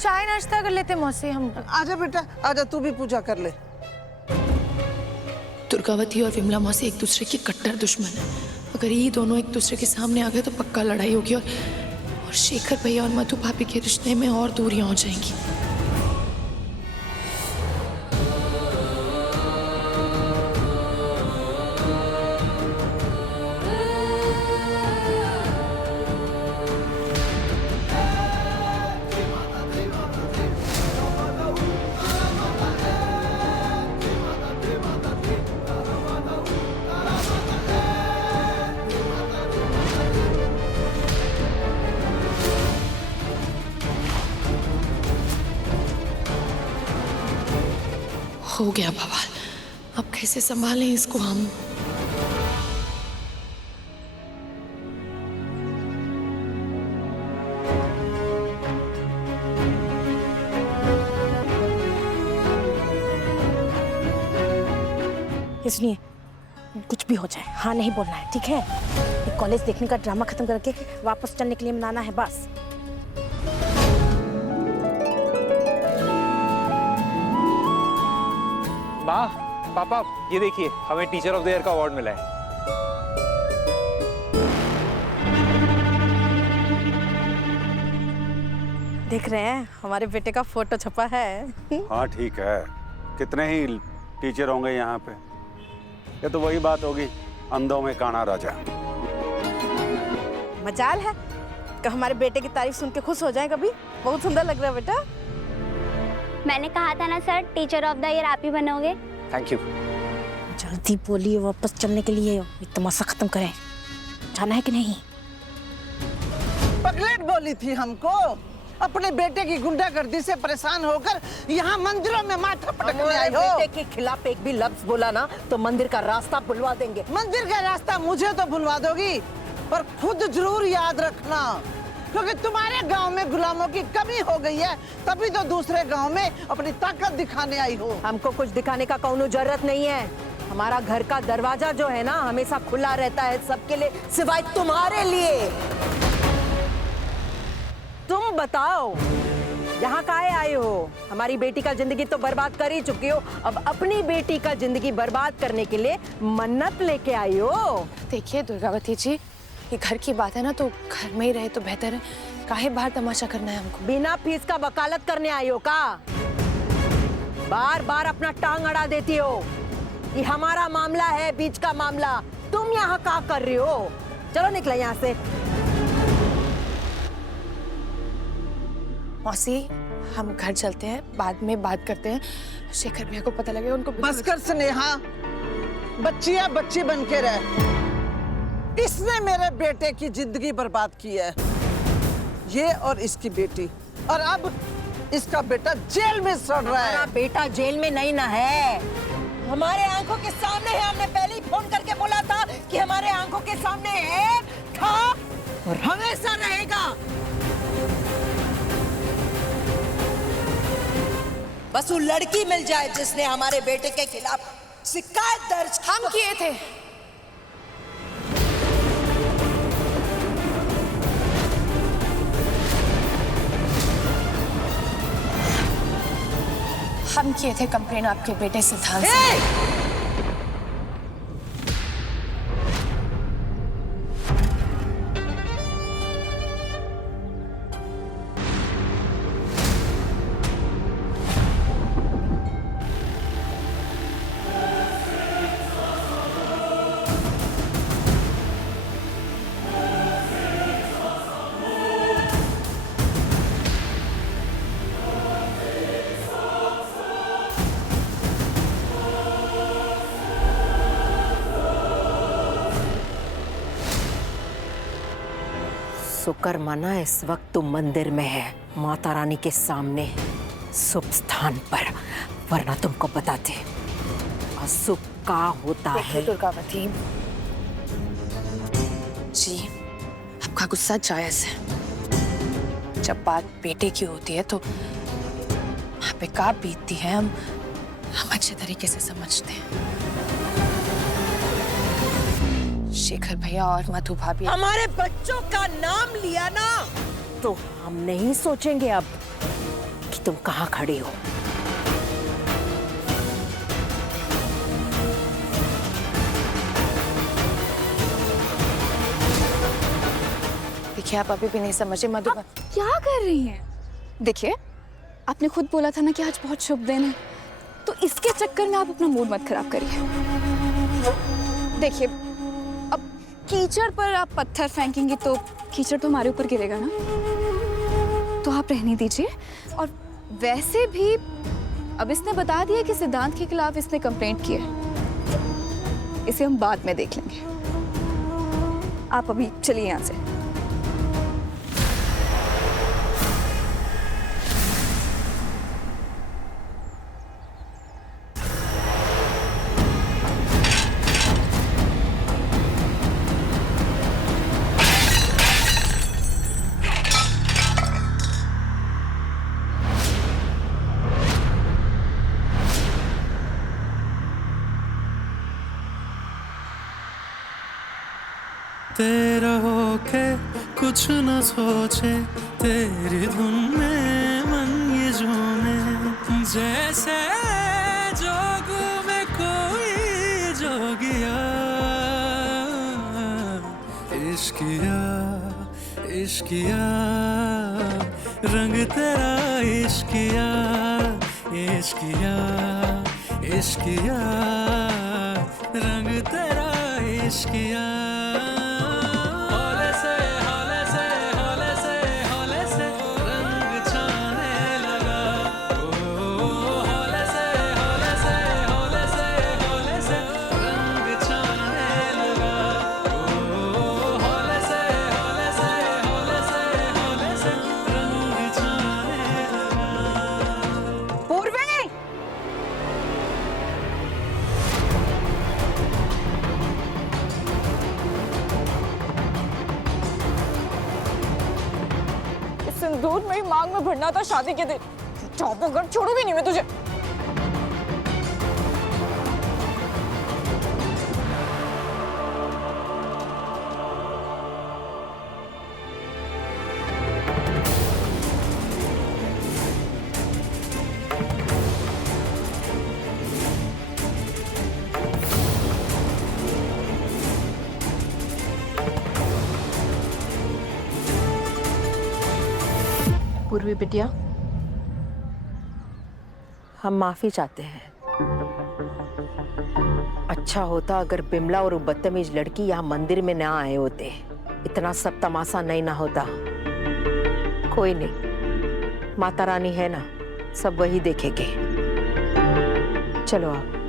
चाय नाश्ता कर लेते मौसी हम। आजा बेटा आजा, तू भी पूजा कर ले। दुर्गावती और विमला मौसी एक दूसरे की कट्टर दुश्मन है। अगर ये दोनों एक दूसरे के सामने आ गए तो पक्का लड़ाई होगी और शेखर भैया और मधु भाभी के रिश्ते में और दूरियां हो जाएंगी। हो गया बवाल, अब कैसे संभालें इसको हम। इसलिए कुछ भी हो जाए हाँ नहीं बोलना है, ठीक है? ये कॉलेज देखने का ड्रामा खत्म करके वापस चलने के लिए मनाना है बस। माँ, पापा, ये देखिए हमें टीचर ऑफ द ईयर का अवार्ड मिला है। देख रहे हैं हमारे बेटे का फोटो छपा है। हाँ ठीक है, कितने ही टीचर होंगे यहाँ पे। ये तो वही बात होगी, अंधों में काना राजा। मजाल है कि हमारे बेटे की तारीफ सुन के खुश हो जाए कभी। बहुत सुंदर लग रहा है बेटा। मैंने कहा था ना sir, teacher of the year आप ही बनोगे। Thank you. जल्दी बोलिए वापस चलने के लिए, ये तमाशा खत्म करें। जाना है कि नहीं? पगलेट बोली थी हमको, अपने बेटे की गुंडागर्दी से परेशान होकर यहाँ मंदिरों में माथा पटकने आई हो। बेटे के खिलाफ एक भी लफ्ज बोला ना तो मंदिर का रास्ता बुलवा देंगे। मंदिर का रास्ता मुझे तो बुलवा दोगी, पर खुद जरूर याद रखना, क्योंकि तुम्हारे गांव में गुलामों की कमी हो गई है, तभी तो दूसरे गांव में अपनी ताकत दिखाने आई हो। हमको कुछ दिखाने का कौनो जरूरत नहीं है। हमारा घर का दरवाजा जो है ना हमेशा खुला रहता है सबके लिए, सिवाय तुम्हारे लिए। तुम बताओ यहाँ काहे आए हो? हमारी बेटी का जिंदगी तो बर्बाद कर ही चुकी हो, अब अपनी बेटी का जिंदगी बर्बाद करने के लिए मन्नत लेके आई हो। देखिए दुर्गावती जी, ये घर की बात है ना, तो घर में ही रहे तो बेहतर है। काहे बाहर तमाशा करना है हमको? बिना फीस का वकालत करने आई हो का? बार बार अपना टांग अड़ा देती हो। ये हमारा मामला है, बीच का मामला। तुम यहाँ क्या कर रही हो? चलो निकलो यहाँ से। मौसी, हम घर चलते हैं, बाद में बात करते हैं। शेखर भैया को पता लगे उनको। बस कर स्नेहा, बच्चियां बच्ची बन के रह। इसने मेरे बेटे की जिंदगी बर्बाद की है, ये और इसकी बेटी, और अब इसका बेटा जेल में सड़ रहा है। हमारा बेटा जेल में नहीं ना है, हमारे आंखों के सामने है। हमने पहले ही फोन करके बोला था कि हमारे आंखों के सामने है, था और हमेशा रहेगा। बस वो लड़की मिल जाए जिसने हमारे बेटे के खिलाफ शिकायत दर्ज। हम किए थे। हम किए थे कंप्लेन आपके बेटे सिद्धांत से। शुक्र माना इस वक्त तुम मंदिर में है, माता रानी के सामने, शुभ स्थान पर, वरना तुमको बताते अशुभ का होता है। दुर्गावती जी, आपका गुस्सा जायज है। जब बात बेटे की होती है तो वहाँ पे क्या बीतती है हम अच्छे तरीके से समझते हैं। शेखर भैया और मधु भाभी, हमारे बच्चों का नाम लिया ना तो हम नहीं सोचेंगे अब तुम कहाँ खड़ी हो। देखिए आप अभी भी नहीं समझे मधुबन। क्या कर रही हैं? देखिए आपने खुद बोला था ना कि आज बहुत शुभ दिन है, तो इसके चक्कर में आप अपना मूड मत खराब करिए। देखिए अब कीचड़ पर आप पत्थर फेंकेंगी तो कीचड़ तो हमारे ऊपर गिरेगा ना, तो आप रहने दीजिए। और वैसे भी अब इसने बता दिया कि सिद्धांत के खिलाफ इसने कंप्लेंट की है, इसे हम बाद में देख लेंगे। आप अभी चलिए यहाँ से। तेरा होके कुछ न सोचे, तेरी धुन में मन ये झूमे, जैसे जोग में कोई जोगिया। इश्किया इश्किया रंग तेरा इश्किया, इश्किया इश्किया रंग तेरा इश्किया। सिंदूर मेरी मांग में भरना था शादी के दिन, घर छोड़ूंगी नहीं मैं तुझे। पूर्वी बिटिया, हम माफी चाहते हैं। अच्छा होता अगर बिमला और वो बदतमीज लड़की यहाँ मंदिर में ना आए होते, इतना सब तमाशा नहीं ना होता। कोई नहीं, माता रानी है ना, सब वही देखेंगे। चलो आप।